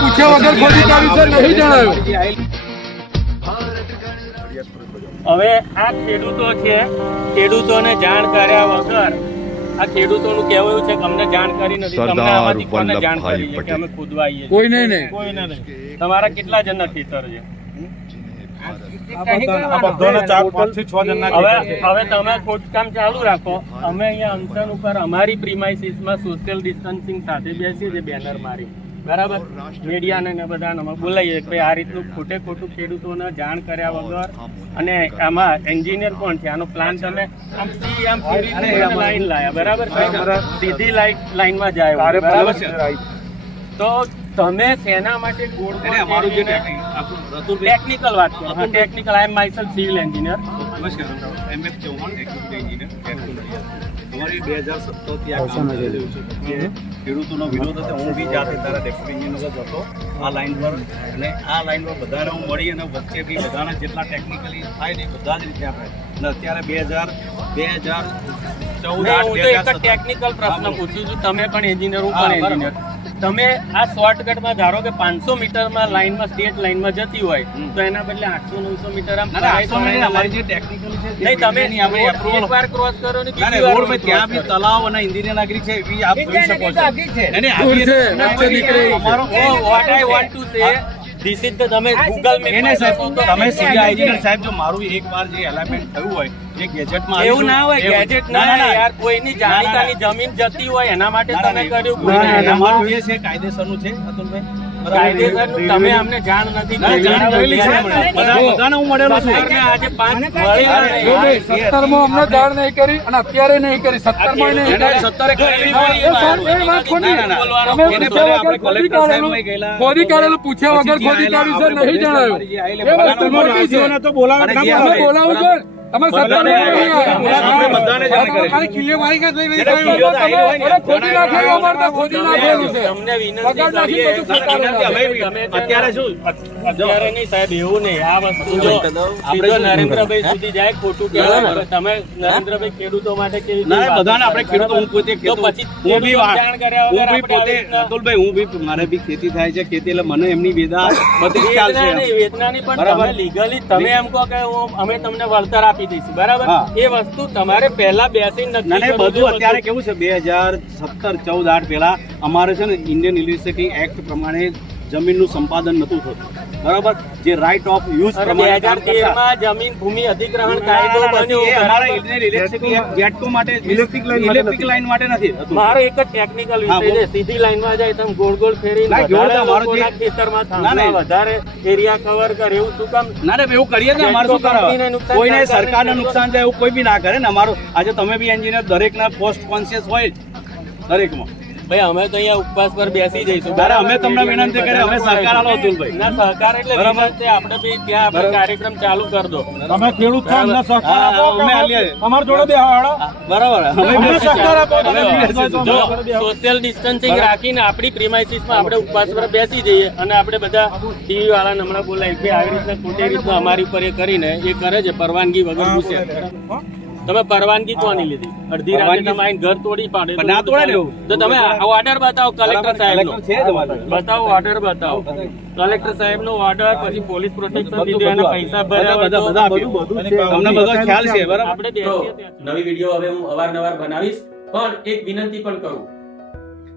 પૂછ્યા વગર ખોદી કાઢી છે નહીં જણાવ્યું. હવે આ ખેડૂતો છે, ખેડૂતોને જાણ કર્યા વગર આ ખેડૂતોનું કહેવું એવું છે કે અમને જાણકારી નથી. તમને આમાંથી કોને જાણ કરી છે કે અમે ખોદવા આવીએ? કોઈને નહીં. તમારા કેટલા જણના ખેતર છે? હવે તમે ખોદકામ ચાલુ રાખો. અમે અહીંયા અંકન ઉપર અમારી પ્રીમાઇસીસમાં સોશિયલ ડિસ્ટન્સિંગ સાથે બેસીએ છીએ, બેનર મારી, બરાબર. મીડિયાને બધાને અમે બોલાવીએ કે આ રીતનું ખોટે ખોટું ખેડૂતોને જાણ કર્યા વગર. અને આમાં એન્જિનિયર કોણ છે? આનો પ્લાન તમે આમ લાઈન લાયા, બરાબર, સીધી લાઈનમાં જાય, બરાબર. તો તમે શેના માટે ગોળ ટેકનિકલ વાત કરો? ટેકનિકલ, આઈ એમ માયસેલ્ફ સિવિલ એન્જિનિયર. નમસ્કાર, MS ચૌહાણ, એક્ઝિક્યુટિવ એન્જિનિયર. અમારી 2017 ખેડૂતોનો વિરોધ હતો. હું બી જાતે તારા ડેપ્યુટી એન્જિનિયર હતો આ લાઈન પર, અને આ લાઈન પર બધાને હું મળી અને વચ્ચે બી બધાના જેટલા ટેકનિકલી થાય ને બધા જ રીતે આપણે. અને અત્યારે 2014 ટેકનિકલ પ્રશ્ન પૂછું છું. તમે પણ એન્જિનિયર, હું પણ એન્જિનિયર. તમે આ શોર્ટકટમાં ધારો કે 500 મીટરમાં લાઈનમાં સ્ટેટ લાઈનમાં જતી હોય તો એના બદલે 800-900 મીટર આમ એકવાર ક્રોસ કરો ને ત્યાં બી તલાવ અને ઇન્દિરા નાગરિક છે એ આપ જોઈ શકો છો. This is the તમે Google મેપ તમે સિવિલ એન્જિનિયર સાહેબ, જો મારું એકવાર જે એલાઇનમેન્ટ થયું હોય જે ગેજેટમાં એવું ના હોય, ગેજેટ ના યાર, કોઈની જાણીતાની જમીન જતી હોય એના માટે તમે કર્યું. અમારું જે છે કાયદેસરનું છે અતુલભાઈ, કાયદેસરનું. તમે અમને જાણ નથી બધાને હું મળેલો છું. આજે 5 17 અમને જાણ નહીં કરી અને અત્યારે નહીં કરી. 17 માં નહીં ખોદી કાઢેલું પૂછ્યા વગર ખોદી કાઢ્યું છે નહીં જણાવ્યું. બોલાવું છે તમે 17 અત્યારે શું અત્યારે નહીં સાહેબ, એવું નહીં. આ વસ્તુ જો સીધો નરેન્દ્રભાઈ સુધી જાય, ખોટું કહેવાય. તમે નરેન્દ્રભાઈ ખેડૂતો માટે કેવી બધાને આપણે ખેડૂતો, હું પોતે પછી હું બી જાણ કર્યા વગર પોતે અતુલભાઈ, હું બી મારે બી ખેતી થાય છે, ખેતી એટલે મને એમની વેદના બધી ખ્યાલ છે. વેદનાની પણ તમે લીગલી તમે એમ કહો કે અમે તમને વળતર આપી દઈશું, બરાબર. એ વસ્તુ તમારે પહેલા બેસીને બધું અત્યારે કેવું છે 2017-14-8 પહેલા અમારે છે ને ઇન્ડિયન ઇલેક્ટ્રિસિટી એક્ટ પ્રમાણે જમીનનું સંપાદન નતું થતું, બરાબર. જે રાઇટ ઓફ યુઝ પ્રમાણે 2013 માં જમીન ભૂમિ અધિગ્રહણ કાયદો બન્યો. અમારા ઇલેક્ટ્રિસિટી ગેટકો માટે ઇલેક્ટ્રિક લાઈન માટે નથી. મારો એક જ ટેકનિકલ વિષય છે, સીધી લાઈનમાં જાય તમે ગોળ ગોળ ફેરીને ખેતરમાં વધારે એરિયા કવર કરે એવું શું કામ? ના એવું કરીએ ને, અમારે શું કરે, કોઈને સરકારને નુકસાન જાય એવું કોઈ બી ના કરે ને. અમારું આજે તમે બી એન્જિનિયર દરેકના કોસ્ટ કોન્શિયસ હોય દરેકમાં. ભાઈ અમે તો અહીંયા ઉપવાસ પર બેસી જઈશું. અમે તમને વિનંતી કરીએ, અમે સહકાર આલો અતુલભાઈ. ના સહકાર એટલે વિનંતી, આપણે બી ત્યાં આપણે કાર્યક્રમ ચાલુ કરી દો. તમે ખેડૂત છો, અમને સહકાર આપો, અમે અમાર જોડે બેહાડો, બરાબર. અમે સહકાર આપો. જો સોશિયલ ડિસ્ટન્સિંગ રાખીને આપણી પ્રીમાઇસીસમાં આપણે ઉપવાસ પર બેસી જઈએ અને આપણે બધા ટીવી વાળાને હમણાં બોલાવી કે આવી રીતના ખોટી રીતના અમારી ઉપર એ કરીને એ કરે છે પરવાનગી વગર ઘૂસે. તમે પરવાનગી કોની લીધી? અડધી રાતે તમે આવીને ઘર તોડી પાડે તો તમે ઓર્ડર બતાવો કલેક્ટર સાહેબ નો, બતાવો ઓર્ડર બતાવો કલેક્ટર સાહેબ નો ઓર્ડર, પછી પોલીસ પ્રોટેક્શન લીધું, એના પૈસા ભર્યા, તમને બધો ખ્યાલ છે, બરાબર. આપણે નવી વિડીયો હવે હું અવારનવાર બનાવીશ, પણ એક વિનંતી પણ કરું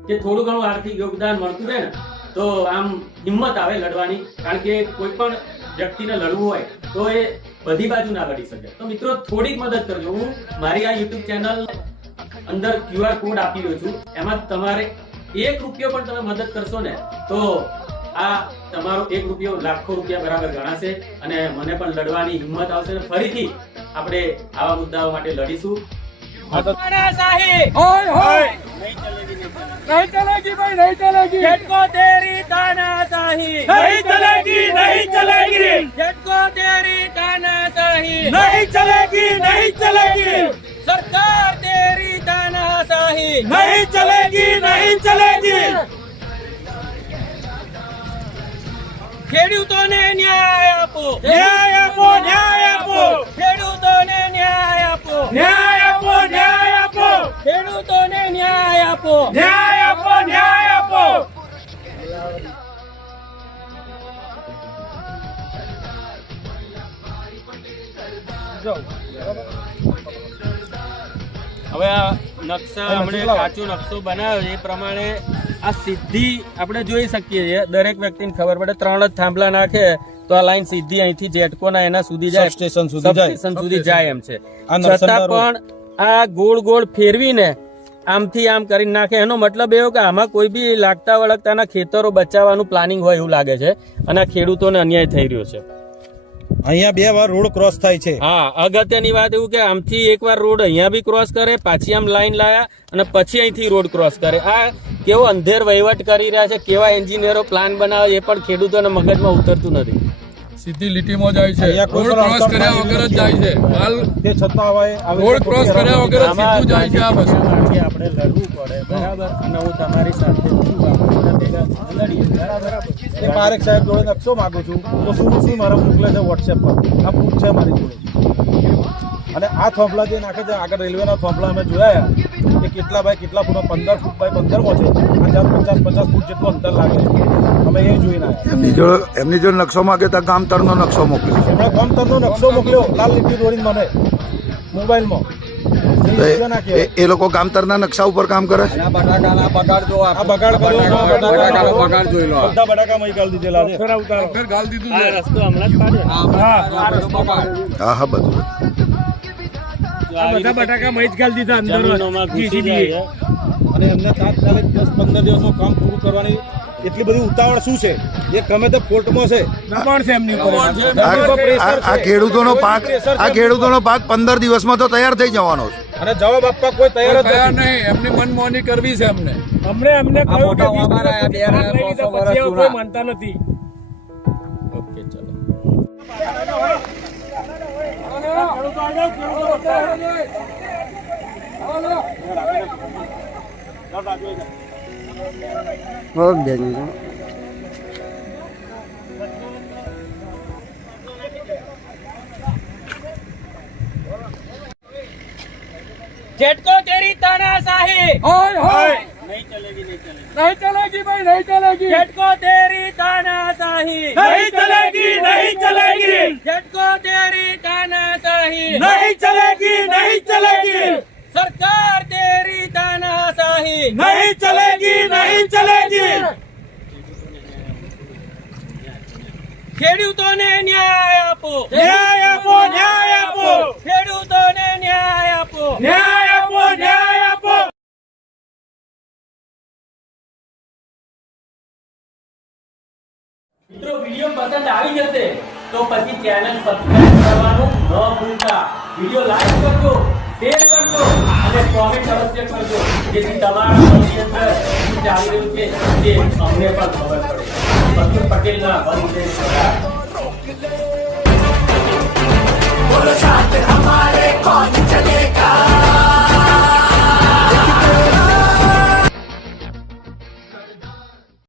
કે થોડું ઘણું આર્થિક યોગદાન મળતું રહે ને તો આમ હિંમત આવે લડવાની. કારણ કે કોઈ પણ વ્યક્તિને લડવું હોય તો એ બધી બાજુ ના લડી શકે. તો મિત્રો થોડીક મદદ કરજો. હું મારી આ યુટ્યુબ ચેનલ અંદર QR કોડ આપી રહ્યો છું, એમાં તમારે 1 રૂપિયો પણ તમે મદદ કરશો ને તો આ તમારો 1 રૂપિયો લાખો રૂપિયા બરાબર ગણાશે અને મને પણ લડવાની હિંમત આવશે અને ફરીથી આપણે આવા મુદ્દાઓ માટે લડીશું. नहीं चलेगी भाई, नहीं चलेगी. झटको तेरी तानाशाही नहीं चलेगी, नहीं चलेगी. झटको तेरी तानाशाही नहीं चलेगी, नहीं चलेगी. सरकार तेरी तानाशाही नहीं चलेगी, नहीं चलेगी. ખેડૂતોને ન્યાય આપો, न्याय आपो, न्याय आपो. ખેડૂતોને ન્યાય આપો, न्याय आपो, न्याय आपो. ખેડૂતોને ન્યાય હવે આ નકશા આપણે કાચો નકશો બનાવ્યો એ પ્રમાણે આ સીધી આપણે જોઈ શકીએ છીએ, દરેક વ્યક્તિને ખબર પડે 3 જ થાંભલા નાખે તો આ લાઈન સીધી અહીંથી જેટકોના એના સુધી જાય, સ્ટેશન સુધી જાય એમ છે. છતાં પણ આ ગોળ ગોળ ફેરવીને આમથી આમ કરીને નાખે. એનો મતલબ એવો કે આમાં કોઈ બી લાગતા વળગતાના ખેતરો બચાવવાનું પ્લાનિંગ હોય એવું લાગે છે અને આ ખેડૂતોને અન્યાય થઈ રહ્યો છે. અહીંયા 2 વાર રોડ ક્રોસ થાય છે. હા, અગત્યની વાત એવું કે આમથી એકવાર રોડ અહીંયા બી ક્રોસ કરે, પાછી આમ લાઈન લાયા અને પછી અહીંથી રોડ ક્રોસ કરે. આ કેવો અંધેર વહીવટ કરી રહ્યા છે, કેવા એન્જિનિયરો પ્લાન બનાવે એ પણ ખેડૂતોના મગજમાં ઉતરતું નથી. સીધી લીટીમાં જાય છે, રોડ ક્રોસ કર્યા વગર જ જાય છે. હાલ તે છતાં હવે રોડ ક્રોસ કર્યા વગર જ સીધું જાય છે. આ બસ આપણે લડવું પડે, બરાબર, અને હું તમારી સાથે છું, આપણે ભેગા લડીએ, બરાબર. એ પારેખ સાહેબ જોડે નકશો માંગુ છું તો શું મારા મોકલે છે વોટ્સએપ પર, આ પ્રૂફ છે મારી જોડે. અને આ થોંભલા જે નાખે છે આગળ રેલવેના થોંભલા અમે જોયા કે કેટલા બાય કેટલા ફૂટ, 15 ફૂટ બાય 15 છે. આ 50 ફૂટ જેટલું અંતર લાગે છે. અમે એ જોઈને આવ્યા. એમની જો નકશો માંગે તો ગામતળનો નકશો મોકલ્યો. એમણે ગામતળનો નકશો મોકલ્યો લાલ લીટી દોરીને મને મોબાઈલમાં. એ લોકો ગામતળના નકશા ઉપર કામ કરે છે. આ બગાડ જોઈ લો, બધા બટાકા મહી ગાળ દીધેલા છે. ફેર ગાલ દીધું આ છે. રસ્તો હમણાં જ પાડ્યો. હા બધું બધા બટાકા મહી જ ગાલ દીધા અંદર ઘૂસી જાય. અને એમને તાત્કાલિક 10-15 દિવસમાં કામ પૂરું કરવાની એટલી બધી ઉતાવળ શું છે? એ ગમે તે ફોલ્ટમાં છે, દબાણ છે એમની ઉપર. આ ખેડૂતોનો પાક 15 દિવસમાં તો તૈયાર થઈ જવાનો છે. અને જવાબ આપવા કોઈ તૈયાર જ તૈયાર નથી. નહીં, એમની મનમોહની કરવી છે અમને. અમને કહ્યું કે 20 પછી કોઈ માનતા નથી. ઓકે, ચલો. जेटको तेरी तानाशाही हाय हाय, नहीं चलेगी, नहीं चलेगी. नहीं चलेगी भाई, नहीं चलेगी. जेटको तेरी तानाशाही नहीं चलेगी, नहीं चलेगी. जेटको तेरी तानाशाही नहीं चलेगी, नहीं चलेगी. सरकार तेरी तानाशाही नहीं चलेगी, नहीं चलेगी. ખેડૂતોને ન્યાય આપો, ન્યાય આપો, ન્યાય આપો. ખેડૂતોને ન્યાય આપો. ન્યાય આપો, ન્યાય આપો. મિત્રો, વિડીયો પસંદ આવી જશે તો પછી ચેનલ સબસ્ક્રાઇબ કરવાનું ન ભૂલતા. વિડીયો લાઈક કરજો, શેર કરજો અને કોમેન્ટ અવશ્ય કરજો, જેથી તમારા મનની અંદર શું ચાલી રહ્યું છે તે અમને પણ ખબર પડે. પટેલના બંધ